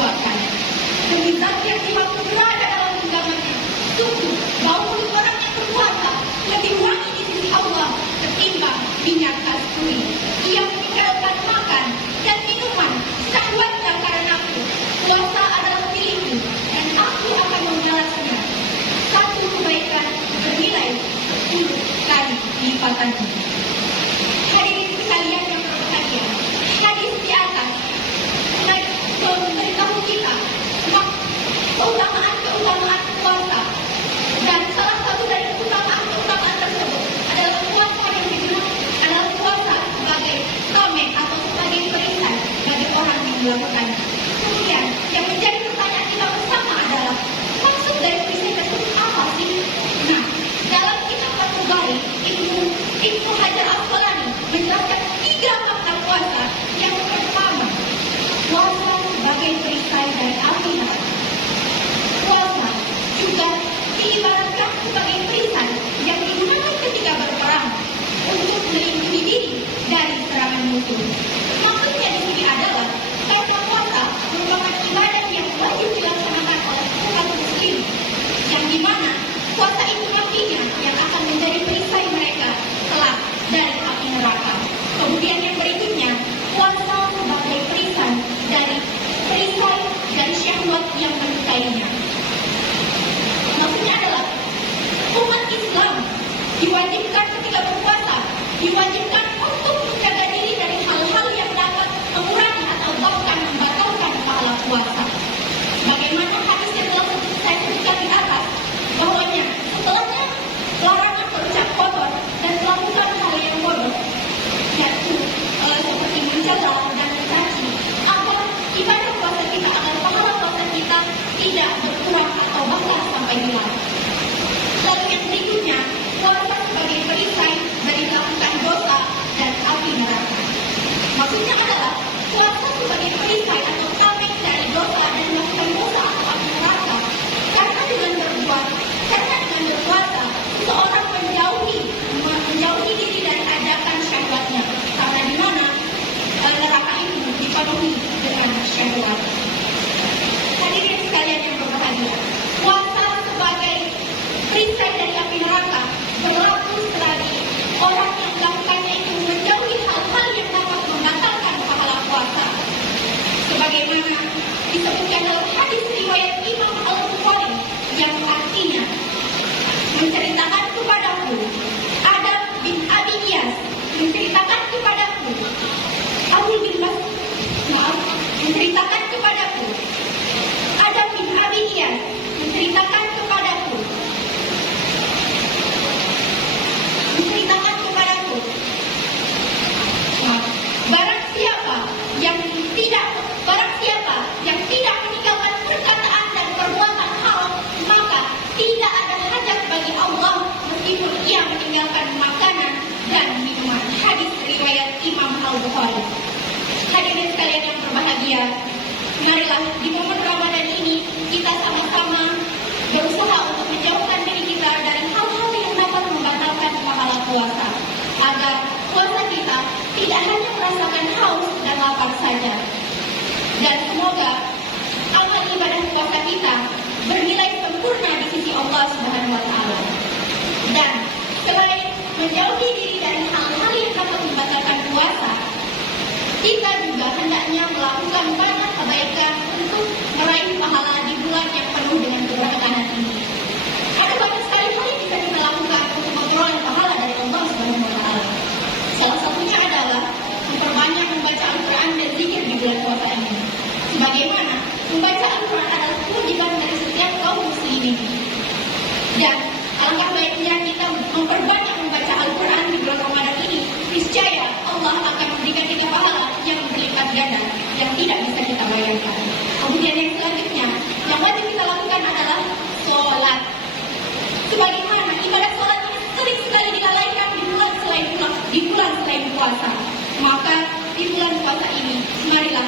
dikuatkan. Demi zat yang dimaksud berada dalam genggamannya, sungguh bau mulut orang yang berpuasa lebih wangi di sisi Allah ketimbang minyak kasturi. Ia meninggalkan makan dan minuman syahwatnya karena nafsu. Puasa adalah milikku dan aku akan membalasnya. Satu kebaikan bernilai 10 kali lipatannya. Hadirin sekalian yang berbahagia, hadis di atas memberitahu kita keutamaan puasa, dan salah satu dari keutamaan tersebut adalah puasa yang disebut adalah puasa sebagai tome atau sebagai perisai bagi orang yang melakukannya. Kemudian yang menjadi pertanyaan kita bersama adalah maksud dari perisai tersebut apa sih? Nah, dalam kitab Fathul Bari, Ibnu Hajar Al-Asqalani menjelaskan 3 makna puasa. Yang pertama, puasa sebagai perisai dari api neraka. Puasa juga diibaratkan sebagai perisai yang digunakan ketika berperang untuk melindungi diri dari serangan musuh. Maksudnya di sini adalah karena puasa merupakan ibadah yang wajib dilaksanakan oleh umat muslim, yang dimana puasa itu nantinya yang akan menjadi perisai mereka kelak dari api neraka. Kemudian yang berikutnya, puasa sebagai perisai dari syahwat yang menyukainya. Maksudnya adalah umat Islam diwajibkan ketika berpuasa, diwajibkan untuk menjaga diri dari hal-hal yang dapat mengurangi atau bahkan membatalkan pahala puasa. Bagaimana hadis yang telah saya sebutkan di atas, bahwanya setelahnya larangan berucap kotor dan melakukan hal yang bodoh, yaitu seperti mencela dan mencaci, agar ibadah puasa kita, agar pahala puasa kita tidak berkurang atau bahkan sampai hilang. Lalu yang berikutnya, puasa sebagai perisai dari melakukan dosa dan api neraka. Maksudnya adalah puasa sebagai perisai atau tameng dari dosa dan melakukan dosa atau api neraka. Karena dengan berpuasa, seseorang menjauhi diri dari ajakan syahwatnya. Karena di mana neraka itu dipenuhi dengan syahwat. Hadirin sekalian yang berbahagia, puasa sebagai perisai dari api neraka berlaku selagi orang yang melakukannya itu menjauhi hal-hal yang dapat membatalkan pahala puasa. Sebagaimana disebutkan dalam hadis riwayat Imam Al-Bukhari yang artinya, menceritakan kepadaku Adam bin Abi Iyas, menceritakan kepadaku menceritakan kepadaku Adam bin Abi Iyas, menceritakan kepadaku barang siapa yang tidak meninggalkan perkataan dan perbuatan haram, maka tidak ada hajat bagi Allah meskipun ia meninggalkan makanan dan minuman. Hadis riwayat Imam Al-Bukhari. Hadirin sekalian yang berbahagia, marilah di momen Ramadan ini kita sama-sama berusaha untuk menjauhkan diri kita dari hal-hal yang dapat membatalkan pahala puasa, agar puasa kita tidak hanya merasakan haus dan lapar saja. Dan semoga amal ibadah puasa kita bernilai sempurna di sisi Allah Subhanahu wa Ta'ala. Dan selain menjauhi diri dari hal-hal yang dapat membatalkan puasa, kita juga hendaknya melakukan banyak kebaikan untuk meraih pahala di bulan yang penuh dengan keberkahan ini. Ada banyak sekali hal yang bisa kita lakukan untuk memperoleh pahala dari Allah Subhanahu wa Ta'ala. Salah satunya adalah memperbanyak membaca Al-Quran dan zikir di bulan puasa ini. Sebagaimana membaca Al-Quran adalah kewajiban dari setiap kaum muslimin. Dan alangkah baiknya kita memperbanyak membaca Al-Quran di bulan Ramadan ini. Niscaya Allah akan memberikan kita pahala yang berlipat ganda yang tidak bisa kita bayangkan. Kemudian yang selanjutnya yang wajib kita lakukan adalah sholat. Sebagaimana ibadah sholat ini sering sekali dilalaikan di bulan selain puasa, maka di bulan puasa ini marilah